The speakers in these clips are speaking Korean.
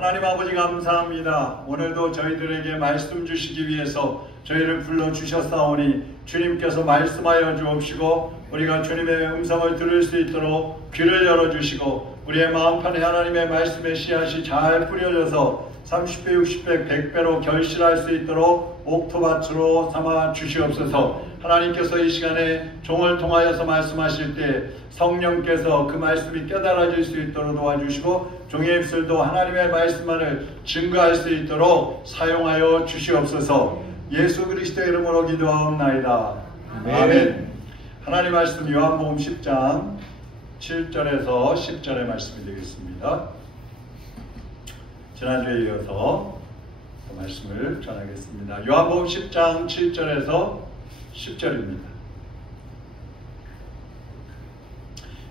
하나님 아버지 감사합니다. 오늘도 저희들에게 말씀 주시기 위해서 저희를 불러주셨사오니 주님께서 말씀하여 주옵시고 우리가 주님의 음성을 들을 수 있도록 귀를 열어주시고 우리의 마음판에 하나님의 말씀의 씨앗이 잘 뿌려져서 30배, 60배, 100배로 결실할 수 있도록 옥토밭으로 삼아 주시옵소서. 하나님께서 이 시간에 종을 통하여서 말씀하실 때 성령께서 그 말씀이 깨달아질 수 있도록 도와주시고 종의 입술도 하나님의 말씀만을 증거할 수 있도록 사용하여 주시옵소서. 예수 그리스도의 이름으로 기도하옵나이다. 아멘. 하나님 말씀 요한복음 10장 7절에서 10절의 말씀이 되겠습니다. 지난주에 이어서 그 말씀을 전하겠습니다. 요한복음 10장 7절에서 10절입니다.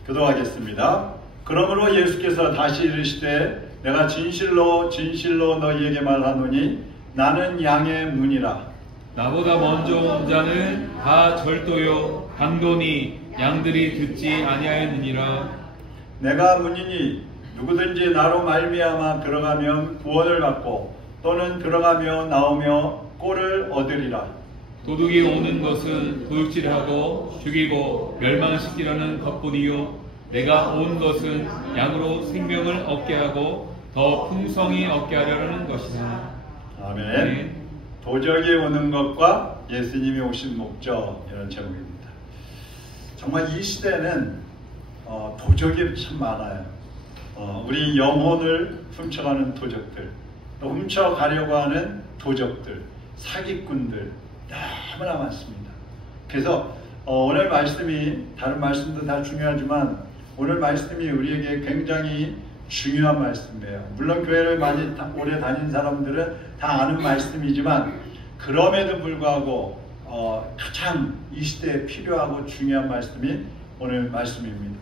교도하겠습니다. 그러므로 예수께서 다시 이르시되 내가 진실로 진실로 너희에게 말하노니 나는 양의 문이라. 나보다 먼저 온 자는 다 절도요 강도니 양들이 듣지 아니하였느니라. 내가 문이니 누구든지 나로 말미암아 들어가면 구원을 받고 또는 들어가며 나오며 꼴을 얻으리라. 도둑이 오는 것은 도둑질하고 죽이고 멸망시키려는 것뿐이요 내가 온 것은 양으로 생명을 얻게 하고 더 풍성히 얻게 하려는 것이다. 아멘. 도적이 오는 것과 예수님이 오신 목적, 이런 제목입니다. 정말 이 시대는 도적이 참 많아요. 우리 영혼을 훔쳐가는 도적들, 또 훔쳐가려고 하는 도적들, 사기꾼들 너무나 많습니다. 그래서 오늘 말씀이, 다른 말씀도 다 중요하지만 오늘 말씀이 우리에게 굉장히 중요한 말씀이에요. 물론 교회를 많이 오래 다닌 사람들은 다 아는 말씀이지만 그럼에도 불구하고 가장 이 시대에 필요하고 중요한 말씀이 오늘 말씀입니다.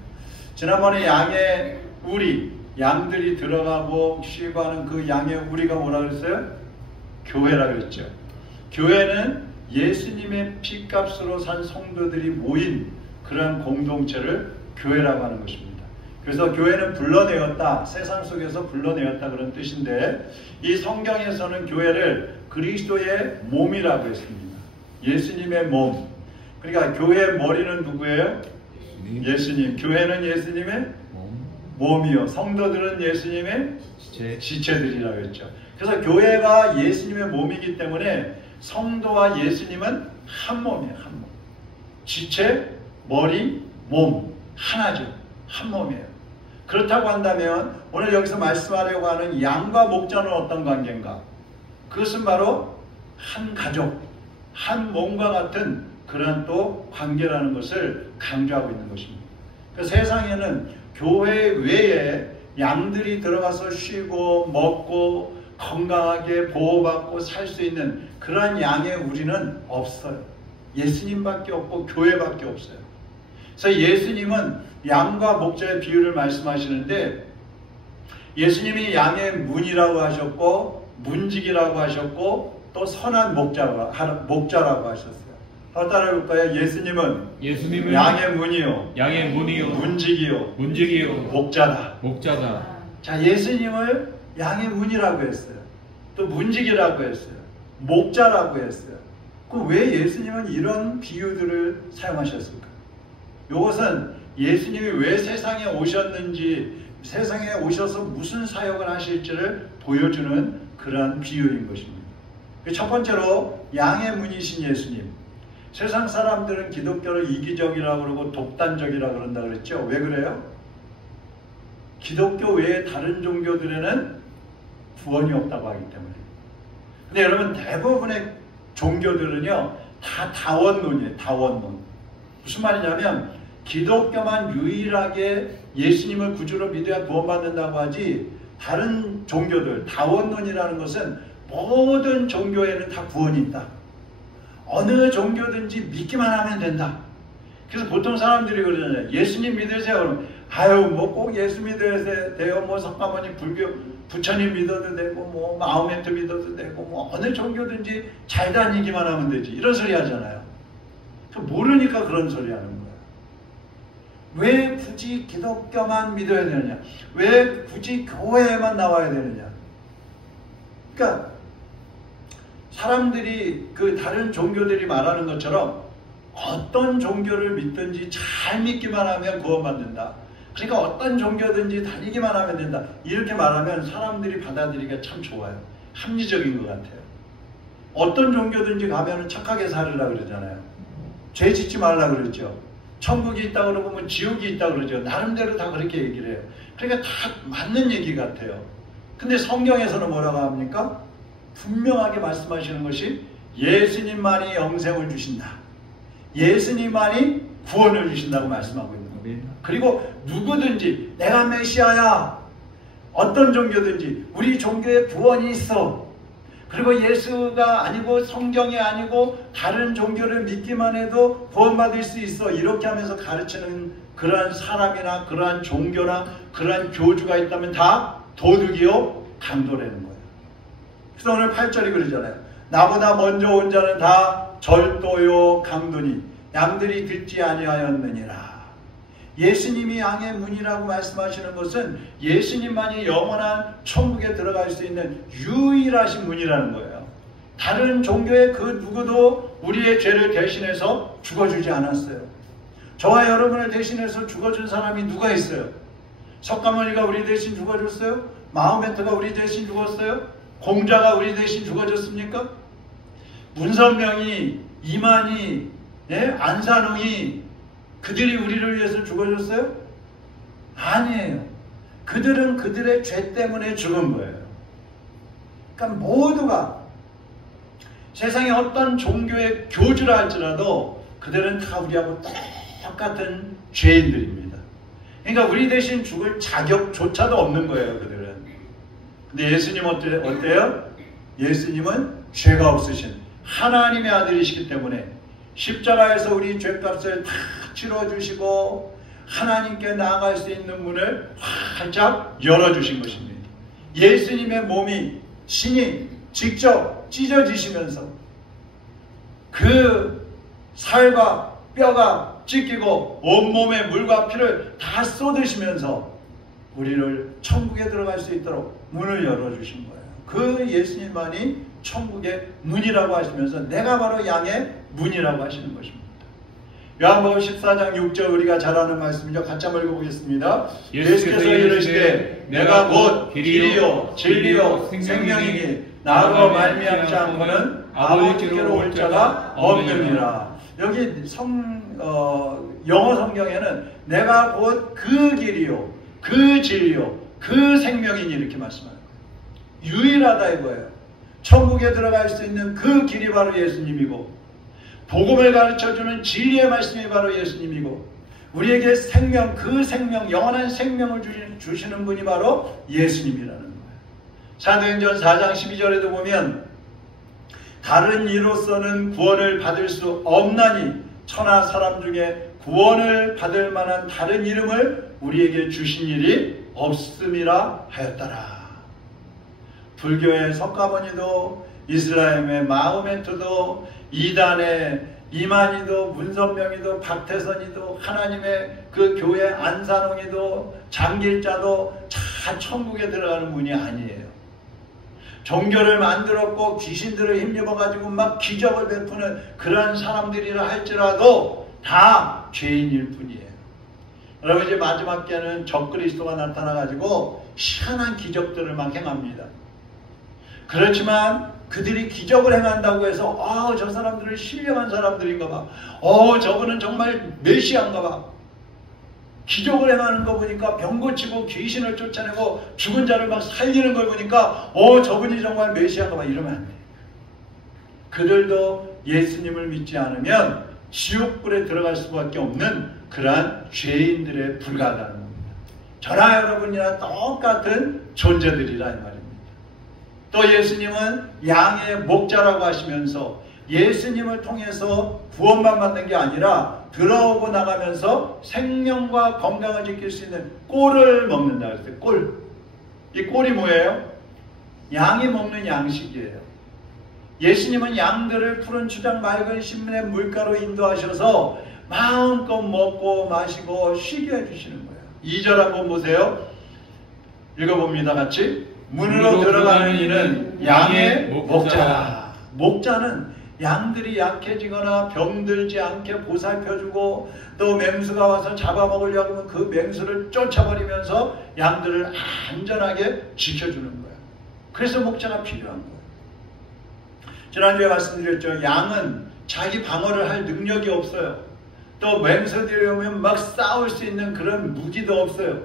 지난번에 양의 우리, 양들이 들어가고 쉬고 하는 그 양의 우리가 뭐라 그랬어요? 교회라 그랬죠. 교회는 예수님의 피값으로 산 성도들이 모인 그런 공동체를 교회라고 하는 것입니다. 그래서 교회는 불러내었다, 세상 속에서 불러내었다 그런 뜻인데 이 성경에서는 교회를 그리스도의 몸이라고 했습니다. 예수님의 몸. 그러니까 교회의 머리는 누구예요? 예수님. 교회는 예수님의 몸이요. 성도들은 예수님의 지체들이라고 했죠. 그래서 교회가 예수님의 몸이기 때문에 성도와 예수님은 한 몸이에요. 한 몸. 지체, 머리, 몸. 하나죠. 한 몸이에요. 그렇다고 한다면 오늘 여기서 말씀하려고 하는 양과 목자는 어떤 관계인가? 그것은 바로 한 가족, 한 몸과 같은 그런 또 관계라는 것을 강조하고 있는 것입니다. 그 세상에는 교회 외에 양들이 들어가서 쉬고 먹고 건강하게 보호받고 살 수 있는 그러한 양의 우리는 없어요. 예수님밖에 없고 교회밖에 없어요. 그래서 예수님은 양과 목자의 비유를 말씀하시는데 예수님이 양의 문이라고 하셨고 문지기라고 하셨고 또 선한 목자라고 하셨어요. 따라해볼까요? 예수님은 양의 문이요 문지기요 목자다. 자, 예수님을 양의 문이라고 했어요. 또 문지기라고 했어요. 목자라고 했어요. 그럼 왜 예수님은 이런 비유들을 사용하셨을까? 이것은 예수님이 왜 세상에 오셨는지, 세상에 오셔서 무슨 사역을 하실지를 보여주는 그러한 비유인 것입니다. 첫 번째로 양의 문이신 예수님. 세상 사람들은 기독교를 이기적이라고 그러고 독단적이라고 그런다 그랬죠. 왜 그래요? 기독교 외에 다른 종교들에는 구원이 없다고 하기 때문에. 근데 여러분, 대부분의 종교들은요 다 다원론이에요. 다원론. 무슨 말이냐면 기독교만 유일하게 예수님을 구주로 믿어야 구원받는다고 하지 다른 종교들, 다원론이라는 것은 모든 종교에는 다 구원이 있다. 어느 종교든지 믿기만 하면 된다. 그래서 보통 사람들이 그러잖아요. 예수님 믿으세요. 그러면 아유 뭐 꼭 예수 믿어야 돼요. 뭐 석가모니 불교 부처님 믿어도 되고 뭐 마호메트 믿어도 되고 뭐 어느 종교든지 잘 다니기만 하면 되지. 이런 소리 하잖아요. 모르니까 그런 소리 하는 거예요. 왜 굳이 기독교만 믿어야 되느냐? 왜 굳이 교회에만 나와야 되느냐? 그러니까 사람들이 그 다른 종교들이 말하는 것처럼 어떤 종교를 믿든지 잘 믿기만 하면 구원받는다. 그러니까 어떤 종교든지 다니기만 하면 된다. 이렇게 말하면 사람들이 받아들이기가 참 좋아요. 합리적인 것 같아요. 어떤 종교든지 가면 착하게 살으라 그러잖아요. 죄 짓지 말라 그러죠. 천국이 있다 그러고 뭐 지옥이 있다 그러죠. 나름대로 다 그렇게 얘기를 해요. 그러니까 다 맞는 얘기 같아요. 근데 성경에서는 뭐라고 합니까? 분명하게 말씀하시는 것이 예수님만이 영생을 주신다. 예수님만이 구원을 주신다고 말씀하고 있는 겁니다. 그리고 누구든지 내가 메시아야, 어떤 종교든지 우리 종교에 구원이 있어. 그리고 예수가 아니고 성경이 아니고 다른 종교를 믿기만 해도 구원받을 수 있어. 이렇게 하면서 가르치는 그러한 사람이나 그러한 종교나 그러한 교주가 있다면 다 도둑이요 강도라는 거예요. 그래서 오늘 8절이 그러잖아요. 나보다 먼저 온 자는 다 절도요 강도니 양들이 듣지 아니하였느니라. 예수님이 양의 문이라고 말씀하시는 것은 예수님만이 영원한 천국에 들어갈 수 있는 유일하신 문이라는 거예요. 다른 종교의 그 누구도 우리의 죄를 대신해서 죽어주지 않았어요. 저와 여러분을 대신해서 죽어준 사람이 누가 있어요? 석가모니가 우리 대신 죽어줬어요? 마호메트가 우리 대신 죽었어요? 공자가 우리 대신 죽어줬습니까? 문선명이, 이만희, 안산홍이 그들이 우리를 위해서 죽어줬어요? 아니에요. 그들은 그들의 죄 때문에 죽은 거예요. 그러니까 모두가 세상에 어떤 종교의 교주라 할지라도 그들은 다 우리하고 똑같은 죄인들입니다. 그러니까 우리 대신 죽을 자격조차도 없는 거예요, 그들은. 근데 예수님은 어때요? 예수님은 죄가 없으신 하나님의 아들이시기 때문에 십자가에서 우리 죄값을 다 치러주시고 하나님께 나아갈 수 있는 문을 활짝 열어주신 것입니다. 예수님의 몸이 신이 직접 찢어지시면서 그 살과 뼈가 찢기고 온몸에 물과 피를 다 쏟으시면서 우리를 천국에 들어갈 수 있도록 문을 열어주신 거예요. 그 예수님만이 천국의 문이라고 하시면서 내가 바로 양의 문이라고 하시는 것입니다. 요한복음 14장 6절 우리가 잘 아는 말씀이죠. 같이 한번 읽어보겠습니다. 예수께서 이르시되 내가 곧 길이요 진리요 생명이니 나로 말미암지 않고는 아버지께로 올 자가 없느니라. 여기 영어 성경에는 내가 곧 그 길이요 그 진리요 그 생명이니 이렇게 말씀하는 거예요. 유일하다 이거예요. 천국에 들어갈 수 있는 그 길이 바로 예수님이고 복음을 가르쳐주는 진리의 말씀이 바로 예수님이고 우리에게 생명, 그 생명, 영원한 생명을 주시는 분이 바로 예수님이라는 거예요. 사도행전 4장 12절에도 보면 다른 이로서는 구원을 받을 수 없나니 천하 사람 중에 구원을 받을 만한 다른 이름을 우리에게 주신 일이 없음이라 하였더라. 불교의 석가모니도 이슬람의 마호메트도 이단의 이만희도 문선명이도 박태선이도 하나님의 그 교회 안산홍이도 장길자도 다 천국에 들어가는 문이 아니에요. 종교를 만들었고 귀신들을 힘입어가지고 막 기적을 베푸는 그런 사람들이라 할지라도 다 죄인일 뿐이에요. 여러분 이제 마지막 때는 적그리스도가 나타나가지고 희한한 기적들을 막 행합니다. 그렇지만 그들이 기적을 행한다고 해서 저 사람들은 신령한 사람들인가 봐. 저분은 정말 메시아인가 봐. 기적을 행하는 거 보니까 병 고치고 귀신을 쫓아내고 죽은 자를 막 살리는 걸 보니까 저분이 정말 메시아인가 봐. 이러면 안 돼. 그들도 예수님을 믿지 않으면 지옥불에 들어갈 수밖에 없는 그러한 죄인들에 불과하다는 겁니다. 저나 여러분이나 똑같은 존재들이라 이 말입니다. 또 예수님은 양의 목자라고 하시면서 예수님을 통해서 구원만 받는 게 아니라 들어오고 나가면서 생명과 건강을 지킬 수 있는 꼴을 먹는다 그랬어요. 꼴. 이 꼴이 뭐예요? 양이 먹는 양식이에요. 예수님은 양들을 푸른 추장 맑은 신문의 물가로 인도하셔서 마음껏 먹고 마시고 쉬게 해주시는 거예요. 2절 한번 보세요. 읽어봅니다. 같이. 문으로 들어가는 이는 양의 목자라. 목자는 양들이 약해지거나 병들지 않게 보살펴주고 또 맹수가 와서 잡아먹으려고 하면 그 맹수를 쫓아버리면서 양들을 안전하게 지켜주는 거예요. 그래서 목자가 필요한 거예요. 지난주에 말씀드렸죠. 양은 자기 방어를 할 능력이 없어요. 또 맹수들이 오면 막 싸울 수 있는 그런 무기도 없어요.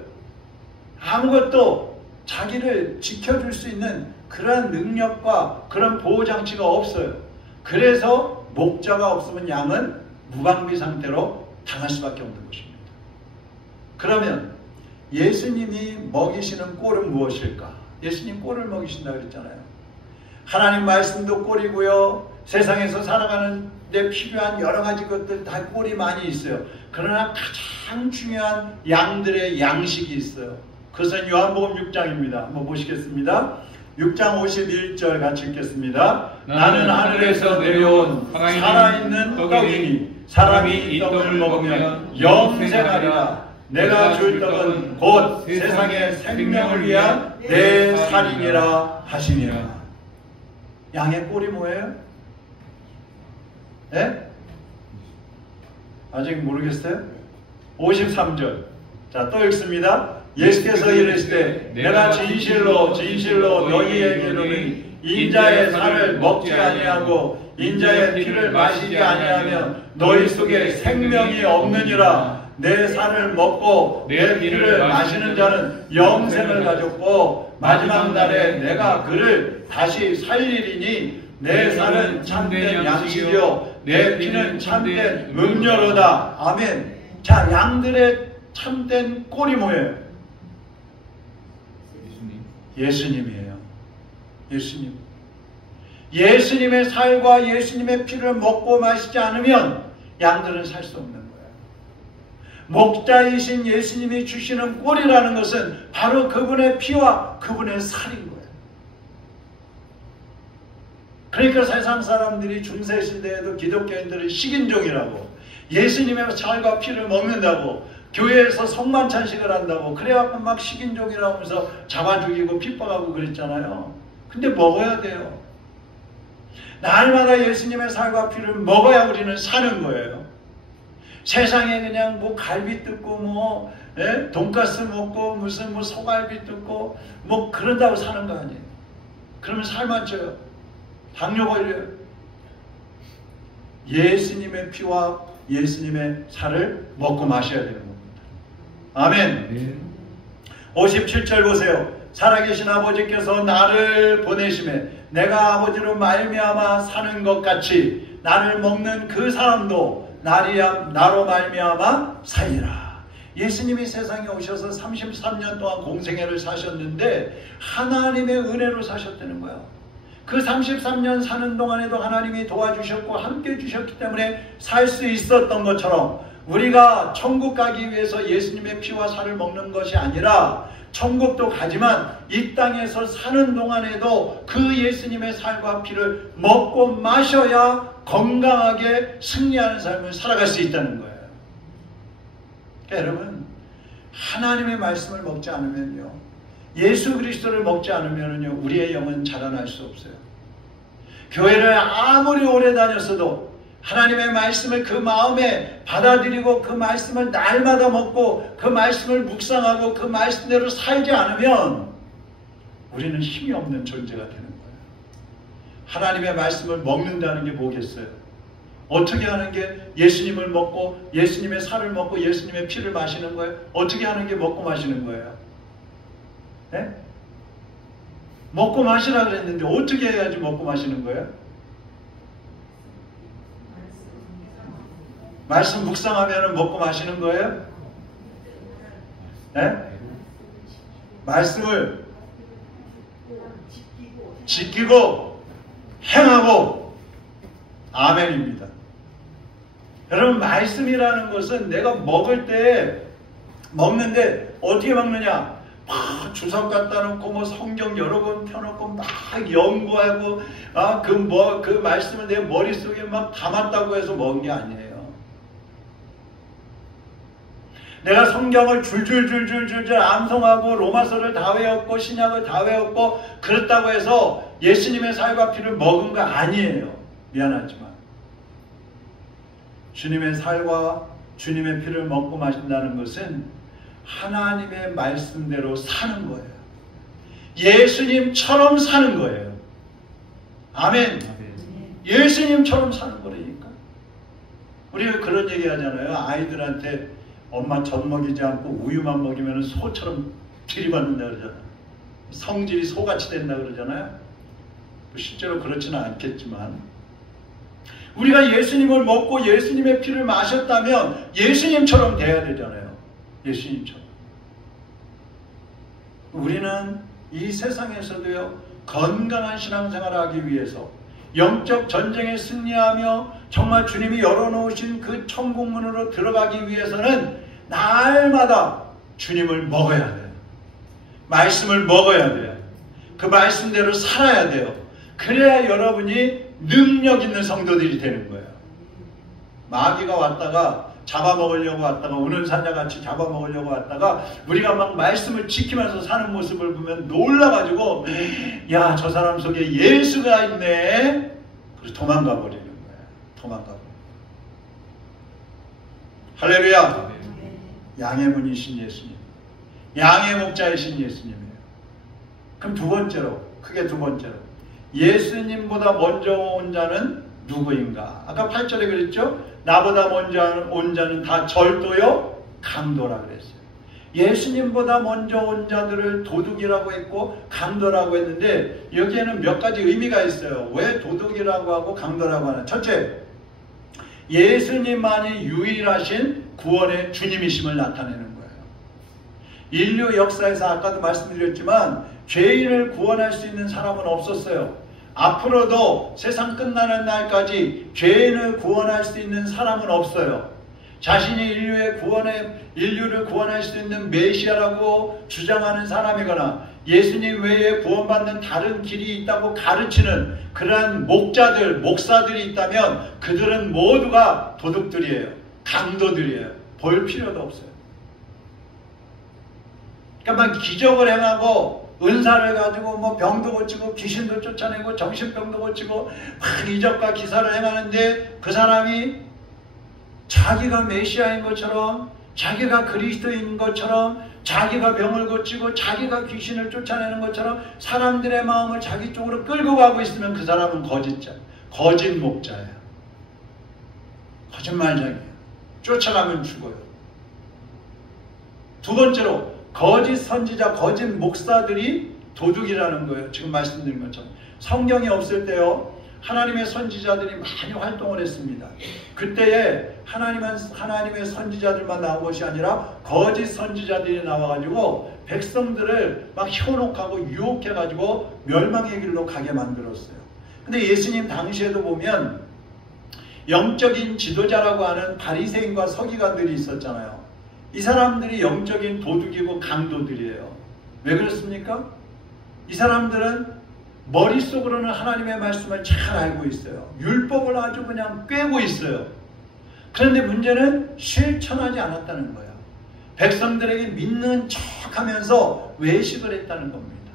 아무것도 자기를 지켜줄 수 있는 그런 능력과 그런 보호장치가 없어요. 그래서 목자가 없으면 양은 무방비 상태로 당할 수밖에 없는 것입니다. 그러면 예수님이 먹이시는 꼴은 무엇일까? 예수님 꼴을 먹이신다고 그랬잖아요. 하나님 말씀도 꼴이고요. 세상에서 살아가는 데 필요한 여러 가지 것들 다 꼴이 많이 있어요. 그러나 가장 중요한 양들의 양식이 있어요. 그것은 요한복음 6장입니다. 한번 보시겠습니다. 6장 51절 같이 읽겠습니다. 나는 하늘에서 내려온 살아있는 떡이니 사람이 이 떡을 먹으면 영생하리라. 내가 줄 떡은 곧 세상의 생명을 위한 내 살이니라 하시니라. 양의 꼴이 뭐예요? 네? 아직 모르겠어요? 53절. 자, 또 읽습니다. 예수께서 이르시되 내가 진실로 진실로 너희에게 이르노니 인자의 살을 먹지 아니하고 인자의 피를 마시지 아니하면 너희 속에 생명이 없느니라. 내 살을 먹고 내 피를 마시는 자는 영생을 가졌고 마지막 날에 내가 그를 다시 살리리니 내 살은 참된 양식이요 내 피는 참된 음료로다. 아멘. 자, 양들의 참된 꼴이 뭐예요? 예수님이에요. 예수님. 예수님의 살과 예수님의 피를 먹고 마시지 않으면 양들은 살 수 없는 거예요. 목자이신 예수님이 주시는 꼴이라는 것은 바로 그분의 피와 그분의 살인 거예요. 그러니까 세상 사람들이 중세시대에도 기독교인들을 식인종이라고, 예수님의 살과 피를 먹는다고, 교회에서 성만찬식을 한다고 그래갖고 막 식인종이라고 하면서 잡아 죽이고 핍박하고 그랬잖아요. 근데 먹어야 돼요. 날마다 예수님의 살과 피를 먹어야 우리는 사는 거예요. 세상에 그냥 뭐 갈비 뜯고 돈가스 먹고 무슨 뭐 소갈비 뜯고 뭐 그런다고 사는 거 아니에요. 그러면 살 안 쪄요. 당뇨 걸려요. 예수님의 피와 예수님의 살을 먹고 마셔야 되는 겁니다. 아멘. 57절 보세요. 살아계신 아버지께서 나를 보내심에 내가 아버지로 말미암아 사는 것 같이 나를 먹는 그 사람도 나로 말미암아 살리라. 예수님이 세상에 오셔서 33년 동안 공생애를 사셨는데 하나님의 은혜로 사셨다는 거예요. 그 33년 사는 동안에도 하나님이 도와주셨고 함께 해주셨기 때문에 살 수 있었던 것처럼 우리가 천국 가기 위해서 예수님의 피와 살을 먹는 것이 아니라 천국도 가지만 이 땅에서 사는 동안에도 그 예수님의 살과 피를 먹고 마셔야 건강하게 승리하는 삶을 살아갈 수 있다는 거예요. 그러니까 여러분, 하나님의 말씀을 먹지 않으면요, 예수 그리스도를 먹지 않으면요, 우리의 영은 자라날 수 없어요. 교회를 아무리 오래 다녔어도 하나님의 말씀을 그 마음에 받아들이고 그 말씀을 날마다 먹고 그 말씀을 묵상하고 그 말씀대로 살지 않으면 우리는 힘이 없는 존재가 되는 거예요. 하나님의 말씀을 먹는다는 게 뭐겠어요? 어떻게 하는 게 예수님을 먹고 예수님의 살을 먹고 예수님의 피를 마시는 거예요? 어떻게 하는 게 먹고 마시는 거예요? 네? 먹고 마시라 그랬는데 어떻게 해야지 먹고 마시는 거예요? 말씀 묵상하면 먹고 마시는 거예요? 네? 말씀을 지키고 행하고 아멘입니다. 여러분, 말씀이라는 것은 내가 먹을 때 먹는데 어떻게 먹느냐? 막 주석 갖다 놓고 뭐 성경 여러 번 펴놓고 막 연구하고 그 말씀을 내 머릿속에 막 담았다고 해서 먹은 게 아니에요. 내가 성경을 줄줄줄줄줄 암송하고 로마서를 다 외웠고 신약을 다 외웠고 그렇다고 해서 예수님의 살과 피를 먹은 거 아니에요. 미안하지만 주님의 살과 주님의 피를 먹고 마신다는 것은 하나님의 말씀대로 사는 거예요. 예수님처럼 사는 거예요. 아멘. 예수님처럼 사는 거라니까. 우리가 그런 얘기 하잖아요. 아이들한테 엄마 젖 먹이지 않고 우유만 먹이면 소처럼 들이받는다 그러잖아요. 성질이 소같이 된다 그러잖아요. 실제로 그렇지는 않겠지만 우리가 예수님을 먹고 예수님의 피를 마셨다면 예수님처럼 돼야 되잖아요. 예수님처럼. 우리는 이 세상에서도요, 건강한 신앙생활을 하기 위해서 영적 전쟁에 승리하며 정말 주님이 열어놓으신 그 천국문으로 들어가기 위해서는 날마다 주님을 먹어야 돼요. 말씀을 먹어야 돼요. 그 말씀대로 살아야 돼요. 그래야 여러분이 능력 있는 성도들이 되는 거예요. 마귀가 왔다가 잡아먹으려고 왔다가 우는 사자같이 잡아먹으려고 왔다가 우리가 막 말씀을 지키면서 사는 모습을 보면 놀라가지고 야, 저 사람 속에 예수가 있네. 그래서 도망가 버리는 거예요. 도망가 버리는 거예요. 할렐루야. 양의 문이신 예수님, 양의 목자이신 예수님이에요. 그럼 두 번째로, 크게 두 번째로, 예수님보다 먼저 온 자는 누구인가? 아까 8절에 그랬죠? 나보다 먼저 온 자는 다 절도요, 강도라 그랬어요. 예수님보다 먼저 온 자들을 도둑이라고 했고 강도라고 했는데 여기에는 몇 가지 의미가 있어요. 왜 도둑이라고 하고 강도라고 하나? 첫째, 예수님만이 유일하신 구원의 주님이심을 나타내는 거예요. 인류 역사에서 아까도 말씀드렸지만 죄인을 구원할 수 있는 사람은 없었어요. 앞으로도 세상 끝나는 날까지 죄인을 구원할 수 있는 사람은 없어요. 자신이 인류를 구원할 수 있는 메시아라고 주장하는 사람이거나 예수님 외에 구원받는 다른 길이 있다고 가르치는 그러한 목자들, 목사들이 있다면 그들은 모두가 도둑들이에요. 강도들이에요. 볼 필요도 없어요. 그러니까 막 기적을 행하고 은사를 가지고 뭐 병도 고치고 귀신도 쫓아내고 정신병도 고치고 막 이적과 기사를 행하는데 그 사람이 자기가 메시아인 것처럼, 자기가 그리스도인 것처럼, 자기가 병을 고치고 자기가 귀신을 쫓아내는 것처럼 사람들의 마음을 자기 쪽으로 끌고 가고 있으면 그 사람은 거짓자, 거짓 목자예요. 거짓말쟁이에요. 쫓아가면 죽어요. 두 번째로 거짓 선지자, 거짓 목사들이 도둑이라는 거예요. 지금 말씀드린 것처럼. 성경이 없을 때요, 하나님의 선지자들이 많이 활동을 했습니다. 그때에 하나님의 선지자들만 나온 것이 아니라 거짓 선지자들이 나와가지고 백성들을 막 현혹하고 유혹해가지고 멸망의 길로 가게 만들었어요. 근데 예수님 당시에도 보면 영적인 지도자라고 하는 바리새인과 서기관들이 있었잖아요. 이 사람들이 영적인 도둑이고 강도들이에요. 왜 그렇습니까? 이 사람들은 머릿속으로는 하나님의 말씀을 잘 알고 있어요. 율법을 아주 그냥 꿰고 있어요. 그런데 문제는 실천하지 않았다는 거예요. 백성들에게 믿는 척하면서 외식을 했다는 겁니다.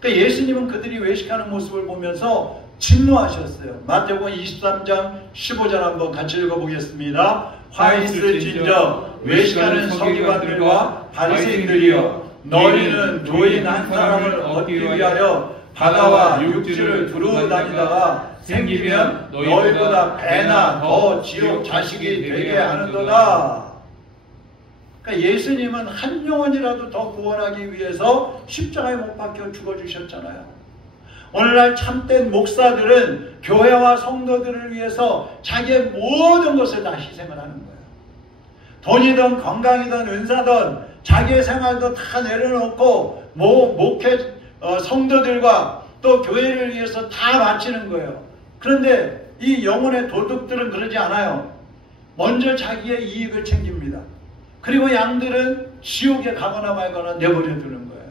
그러니까 예수님은 그들이 외식하는 모습을 보면서 진노하셨어요. 마태복음 23장 15절 한번 같이 읽어보겠습니다. 화 있을진저 외식하는 서기관들과 바리새인들이여, 너희는 노인 한 사람을 얻기 위하여 바다와 육지를 두루 다니다가 생기면 너희보다 배나 더 지옥 자식이 되게 하는도다. 그러니까 예수님은 한 영혼이라도 더 구원하기 위해서 십자가에 못 박혀 죽어주셨잖아요. 오늘날 참된 목사들은 교회와 성도들을 위해서 자기의 모든 것을 다 희생을 하는 거예요. 돈이든 건강이든 은사든 자기의 생활도 다 내려놓고 목회 성도들과 또 교회를 위해서 다 바치는 거예요. 그런데 이 영혼의 도둑들은 그러지 않아요. 먼저 자기의 이익을 챙깁니다. 그리고 양들은 지옥에 가거나 말거나 내버려 두는 거예요.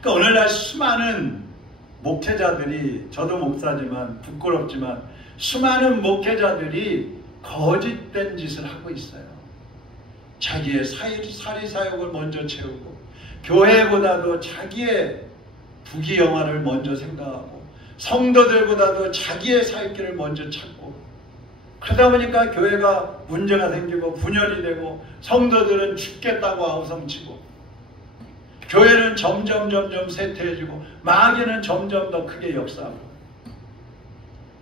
그러니까 오늘날 수많은 목회자들이, 저도 목사지만 부끄럽지만 수많은 목회자들이 거짓된 짓을 하고 있어요. 자기의 사리사욕을 먼저 채우고 교회보다도 자기의 부귀영화를 먼저 생각하고 성도들보다도 자기의 살 길을 먼저 찾고, 그러다 보니까 교회가 문제가 생기고 분열이 되고 성도들은 죽겠다고 아우성치고 교회는 점점 쇠퇴해지고 마귀는 점점 더 크게 역사하고.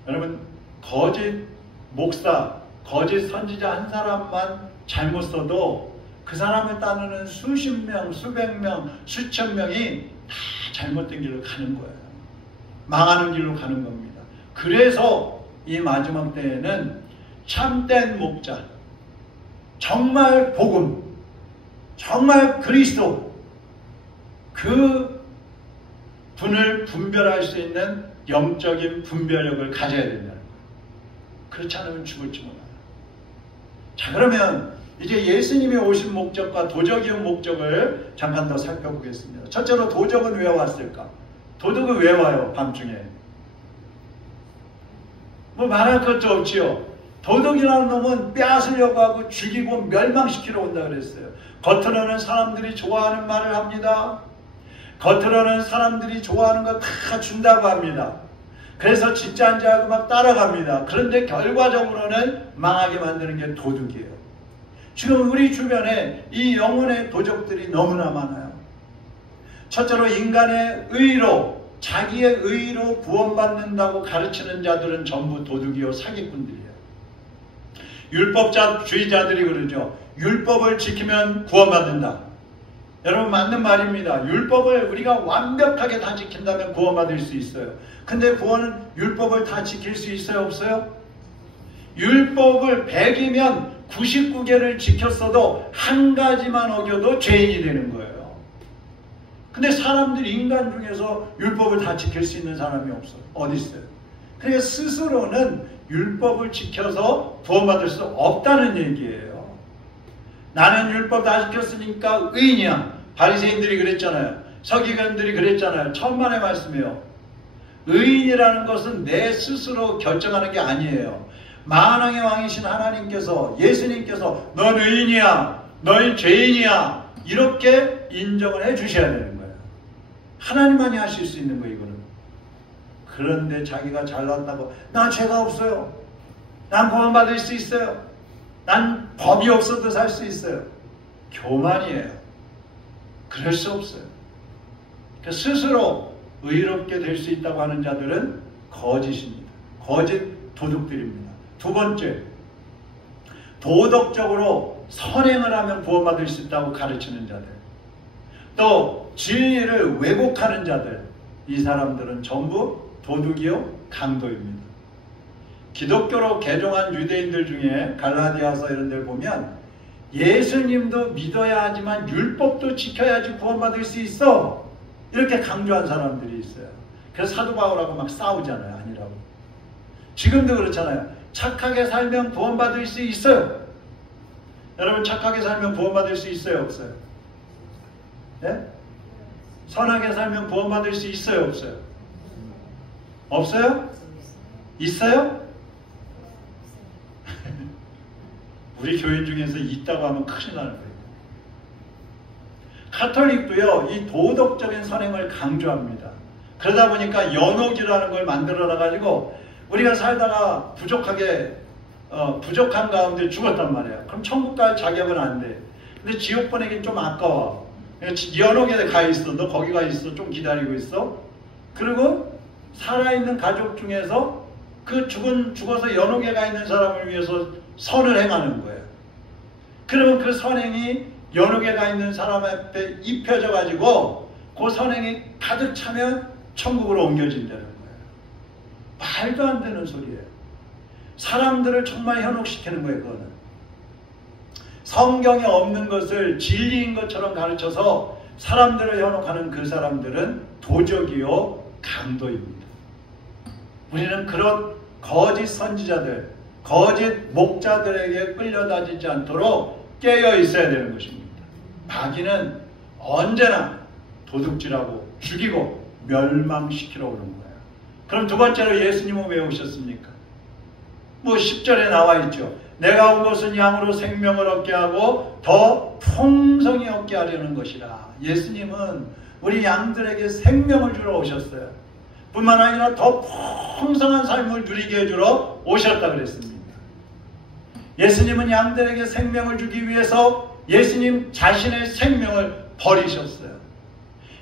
여러분, 거짓 목사, 거짓 선지자 한 사람만 잘못 써도 그 사람을 따르는 수십 명, 수백 명, 수천 명이 다 잘못된 길로 가는 거예요. 망하는 길로 가는 겁니다. 그래서 이 마지막 때에는 참된 목자, 정말 복음, 정말 그리스도, 그 분을 분별할 수 있는 영적인 분별력을 가져야 된다는 거예요. 그렇지 않으면 죽을지 몰라요. 자, 그러면 이제 예수님이 오신 목적과 도적이 온 목적을 잠깐 더 살펴보겠습니다. 첫째로 도적은 왜 왔을까? 도둑은 왜 와요? 밤중에. 뭐 말할 것도 없지요. 도둑이라는 놈은 빼앗으려고 하고 죽이고 멸망시키러 온다 그랬어요. 겉으로는 사람들이 좋아하는 말을 합니다. 겉으로는 사람들이 좋아하는 거 다 준다고 합니다. 그래서 진짜인 줄 알고 막 따라갑니다. 그런데 결과적으로는 망하게 만드는 게 도둑이에요. 지금 우리 주변에 이 영혼의 도적들이 너무나 많아요. 첫째로 인간의 의로, 자기의 의로 구원받는다고 가르치는 자들은 전부 도둑이요 사기꾼들이에요. 율법주의자들이 그러죠. 율법을 지키면 구원받는다. 여러분, 맞는 말입니다. 율법을 우리가 완벽하게 다 지킨다면 구원받을 수 있어요. 근데 구원은 율법을 다 지킬 수 있어요? 없어요? 율법을 100이면 99개를 지켰어도 한 가지만 어겨도 죄인이 되는 거예요. 근데 사람들이 인간 중에서 율법을 다 지킬 수 있는 사람이 없어요. 어디 있어요? 그러니까 스스로는 율법을 지켜서 구원받을 수 없다는 얘기예요. 나는 율법 다 지켰으니까 의인이야. 바리새인들이 그랬잖아요. 서기관들이 그랬잖아요. 천만의 말씀이에요. 의인이라는 것은 내 스스로 결정하는 게 아니에요. 만왕의 왕이신 하나님께서, 예수님께서 넌 의인이야, 넌 죄인이야, 이렇게 인정을 해 주셔야 되는 거예요. 하나님만이 하실 수 있는 거예요, 이거는. 그런데 자기가 잘났다고, 나 죄가 없어요, 난 구원받을 수 있어요, 난 법이 없어도 살 수 있어요. 교만이에요. 그럴 수 없어요. 그러니까 스스로 의롭게 될 수 있다고 하는 자들은 거짓입니다. 거짓 도둑들입니다. 두 번째, 도덕적으로 선행을 하면 구원받을 수 있다고 가르치는 자들, 또 진리를 왜곡하는 자들, 이 사람들은 전부 도둑이요 강도입니다. 기독교로 개종한 유대인들 중에 갈라디아서 이런 데를 보면 예수님도 믿어야 하지만 율법도 지켜야지 구원받을 수 있어, 이렇게 강조한 사람들이 있어요. 그래서 사도 바울하고 막 싸우잖아요. 아니라고. 지금도 그렇잖아요. 착하게 살면 구원받을 수 있어요. 여러분, 착하게 살면 구원받을 수 있어요? 없어요? 네? 선하게 살면 구원받을 수 있어요? 없어요? 없어요? 있어요? 우리 교인 중에서 있다고 하면 큰일 나는 거예요. 가톨릭도요, 이 도덕적인 선행을 강조합니다. 그러다 보니까 연옥이라는 걸 만들어놔가지고 우리가 살다가 부족한 가운데 죽었단 말이에요. 그럼 천국 갈 자격은 안 돼. 근데 지옥 보내긴 좀 아까워. 연옥에 가 있어. 너 거기 가 있어. 좀 기다리고 있어. 그리고 살아있는 가족 중에서 그 죽어서 연옥에 가 있는 사람을 위해서 선을 행하는 거예요. 그러면 그 선행이 연옥에 가 있는 사람 앞에 입혀져 가지고 그 선행이 가득 차면 천국으로 옮겨진다는 거예요. 말도 안 되는 소리예요. 사람들을 정말 현혹시키는 거예요. 그거는 성경에 없는 것을 진리인 것처럼 가르쳐서 사람들을 현혹하는 그 사람들은 도적이요 강도입니다. 우리는 그런 거짓 선지자들, 거짓 목자들에게 끌려다니지 않도록 깨어 있어야 되는 것입니다. 마귀는 언제나 도둑질하고 죽이고 멸망시키러 오는 거예요. 그럼 두 번째로 예수님은 왜 오셨습니까? 뭐 10절에 나와 있죠. 내가 온 것은 양으로 생명을 얻게 하고 더 풍성히 얻게 하려는 것이라. 예수님은 우리 양들에게 생명을 주러 오셨어요. 뿐만 아니라 더 풍성한 삶을 누리게 해주러 오셨다 그랬습니다. 예수님은 양들에게 생명을 주기 위해서 예수님 자신의 생명을 버리셨어요.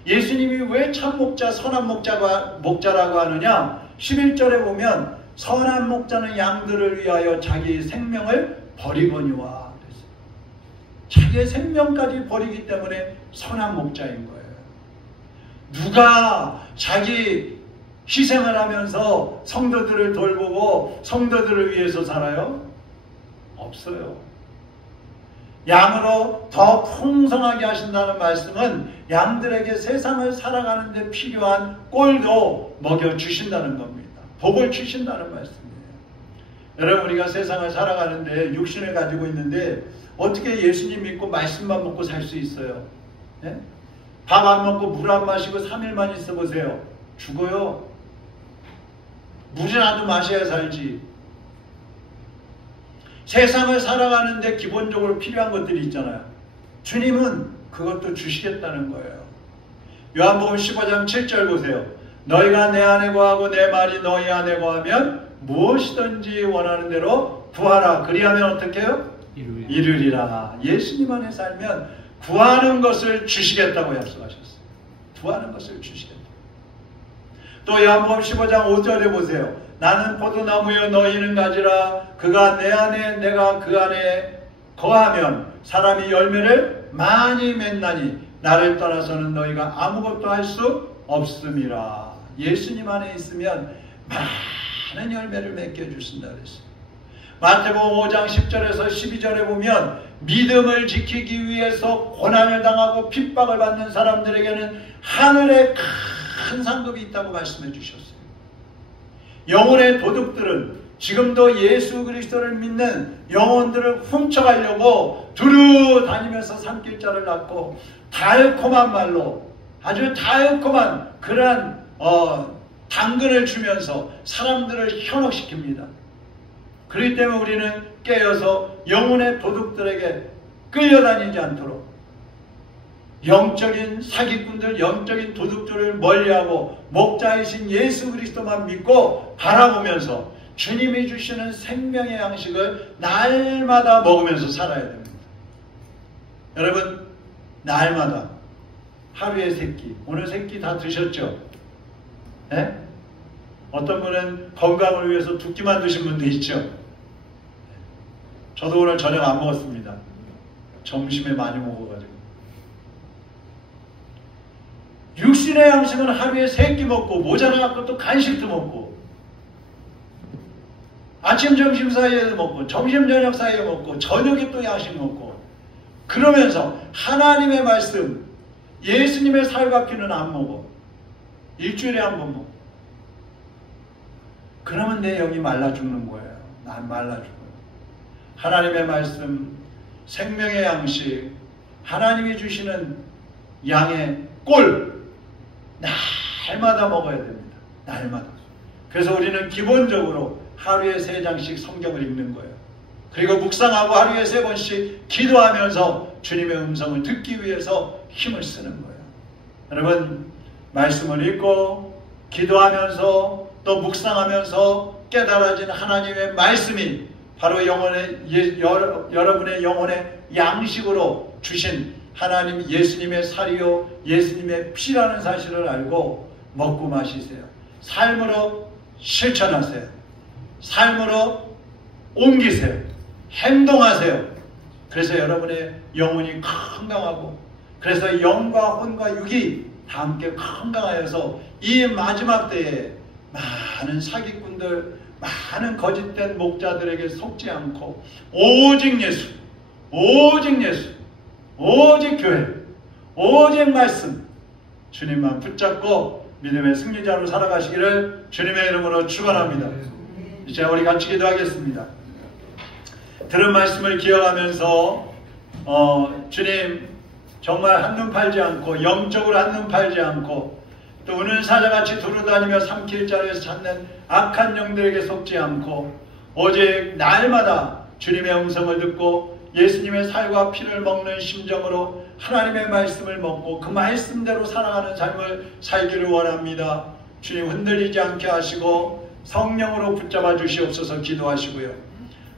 예수님이 왜 참 목자, 선한 목자라고 하느냐? 11절에 보면 선한 목자는 양들을 위하여 자기의 생명을 버리거니와 그랬어요. 자기의 생명까지 버리기 때문에 선한 목자인 거예요. 누가 자기 희생을 하면서 성도들을 돌보고 성도들을 위해서 살아요? 없어요. 양으로 더 풍성하게 하신다는 말씀은 양들에게 세상을 살아가는 데 필요한 꼴도 먹여주신다는 겁니다. 복을 주신다는 말씀이에요. 여러분, 우리가 세상을 살아가는데 육신을 가지고 있는데 어떻게 예수님 믿고 말씀만 먹고 살 수 있어요? 네? 밥 안 먹고 물 안 마시고 3일만 있어 보세요. 죽어요. 물이라도 마셔야 살지. 세상을 살아가는데 기본적으로 필요한 것들이 있잖아요. 주님은 그것도 주시겠다는 거예요. 요한복음 15장 7절 보세요. 너희가 내 안에 거하고 내 말이 너희 안에 거하면 무엇이든지 원하는 대로 구하라. 그리하면 어떻게 해요? 이루리라. 예수님 안에 살면 구하는 것을 주시겠다고 약속하셨어요. 구하는 것을 주시겠다. 또 요한복음 15장 5절에 보세요. 나는 포도나무여 너희는 가지라. 그가 내 안에 내가 그 안에 거하면 사람이 열매를 많이 맺나니 나를 떠나서는 너희가 아무것도 할 수 없음이라. 예수님 안에 있으면 많은 열매를 맺게 해주신다 그랬어요. 마태복음 5장 10절에서 12절에 보면 믿음을 지키기 위해서 고난을 당하고 핍박을 받는 사람들에게는 하늘에 큰 상급이 있다고 말씀해 주셨어요. 영혼의 도둑들은 지금도 예수 그리스도를 믿는 영혼들을 훔쳐가려고 두루 다니면서 산길자를 낳고 달콤한 말로 아주 달콤한 그러한 당근을 주면서 사람들을 현혹시킵니다. 그렇기 때문에 우리는 깨어서 영혼의 도둑들에게 끌려다니지 않도록 영적인 사기꾼들, 영적인 도둑들을 멀리하고 목자이신 예수 그리스도만 믿고 바라보면서 주님이 주시는 생명의 양식을 날마다 먹으면서 살아야 됩니다. 여러분, 날마다 하루에 3끼, 오늘 3끼 다 드셨죠? 네? 어떤 분은 건강을 위해서 2끼만 드신 분도 있죠? 저도 오늘 저녁 안 먹었습니다. 점심에 많이 먹어가지고. 육신의 양식은 하루에 3끼 먹고 모자라갖고 또 간식도 먹고 아침 점심 사이에도 먹고 점심 저녁 사이에 먹고 저녁에 또 양식 먹고 그러면서 하나님의 말씀 예수님의 살갑기는 안 먹어. 일주일에 한 번 먹어. 그러면 내 영이 말라 죽는 거예요. 난 말라 죽어요. 하나님의 말씀, 생명의 양식, 하나님이 주시는 양의 꼴 날마다 먹어야 됩니다. 날마다. 그래서 우리는 기본적으로 하루에 3장씩 성경을 읽는 거예요. 그리고 묵상하고 하루에 3번씩 기도하면서 주님의 음성을 듣기 위해서 힘을 쓰는 거예요. 여러분, 말씀을 읽고 기도하면서 또 묵상하면서 깨달아진 하나님의 말씀이 바로 여러분의 영혼의 양식으로 주신 하나님 예수님의 살이요 예수님의 피라는 사실을 알고 먹고 마시세요. 삶으로 실천하세요. 삶으로 옮기세요. 행동하세요. 그래서 여러분의 영혼이 건강하고 그래서 영과 혼과 육이 다 함께 건강하여서 이 마지막 때에 많은 사기꾼들, 많은 거짓된 목자들에게 속지 않고 오직 예수, 오직 예수, 오직 교회, 오직 말씀 주님만 붙잡고 믿음의 승리자로 살아가시기를 주님의 이름으로 축원합니다. 이제 우리 같이 기도하겠습니다. 들은 말씀을 기억하면서 주님 정말 한눈 팔지 않고 영적으로 한눈 팔지 않고 또 우는 사자같이 두루다니며 삼킬자리에서 찾는 악한 영들에게 속지 않고 오직 날마다 주님의 음성을 듣고 예수님의 살과 피를 먹는 심정으로 하나님의 말씀을 먹고 그 말씀대로 살아가는 삶을 살기를 원합니다. 주님 흔들리지 않게 하시고 성령으로 붙잡아 주시옵소서 기도하시고요.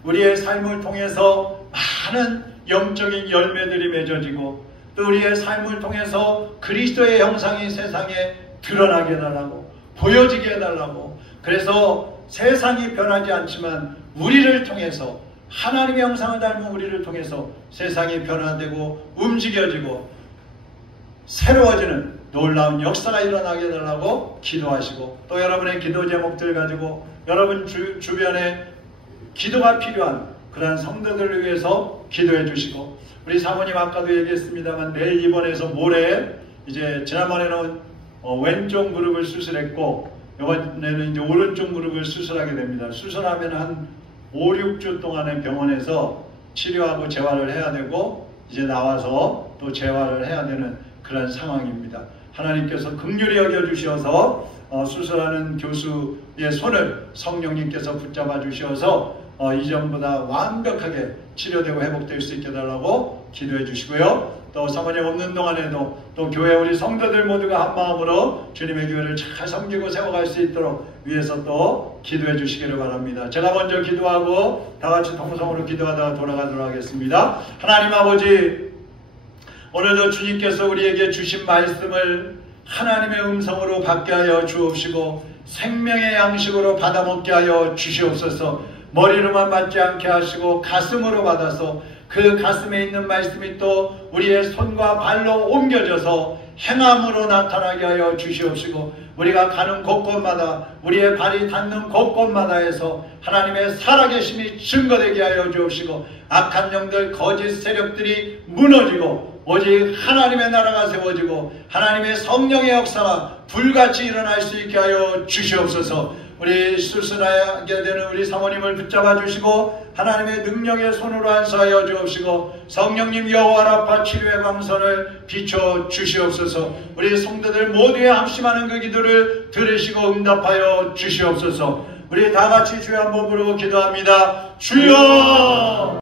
우리의 삶을 통해서 많은 영적인 열매들이 맺어지고 또 우리의 삶을 통해서 그리스도의 형상이 세상에 드러나게 해달라고 보여지게 해달라고 그래서 세상이 변하지 않지만 우리를 통해서 하나님의 형상을 닮은 우리를 통해서 세상이 변화되고 움직여지고 새로워지는 놀라운 역사가 일어나게 해달라고 기도하시고 또 여러분의 기도 제목들 가지고 여러분 주변에 기도가 필요한 그러한 성도들을 위해서 기도해 주시고 우리 사모님 아까도 얘기했습니다만 내일 입원해서 모레 이제 지난번에는 왼쪽 무릎을 수술했고 이번에는 이제 오른쪽 무릎을 수술하게 됩니다. 수술하면 한 5, 6주 동안의 병원에서 치료하고 재활을 해야 되고 이제 나와서 또 재활을 해야 되는 그런 상황입니다. 하나님께서 긍휼히 여겨주셔서 수술하는 교수의 손을 성령님께서 붙잡아 주셔서 이전보다 완벽하게 치료되고 회복될 수 있게 해달라고 기도해 주시고요. 또 사모님 없는 동안에도 또 교회 우리 성도들 모두가 한마음으로 주님의 교회를 잘 섬기고 세워갈 수 있도록 위해서 또 기도해 주시기를 바랍니다. 제가 먼저 기도하고 다같이 통성으로 기도하다가 돌아가도록 하겠습니다. 하나님 아버지, 오늘도 주님께서 우리에게 주신 말씀을 하나님의 음성으로 받게 하여 주옵시고 생명의 양식으로 받아먹게 하여 주시옵소서. 머리로만 받지 않게 하시고 가슴으로 받아서 그 가슴에 있는 말씀이 또 우리의 손과 발로 옮겨져서 행함으로 나타나게 하여 주시옵시고 우리가 가는 곳곳마다 우리의 발이 닿는 곳곳마다에서 하나님의 살아계심이 증거되게 하여 주옵시고 악한 영들 거짓 세력들이 무너지고 오직 하나님의 나라가 세워지고 하나님의 성령의 역사가 불같이 일어날 수 있게 하여 주시옵소서. 우리 수술하게 되는 우리 사모님을 붙잡아 주시고 하나님의 능력의 손으로 안수하여 주옵시고 성령님 여호와 라파 치료의 광선을 비춰 주시옵소서. 우리 성도들 모두의 합심하는 그 기도를 들으시고 응답하여 주시옵소서. 우리 다같이 주여 한번 부르고 기도합니다. 주여!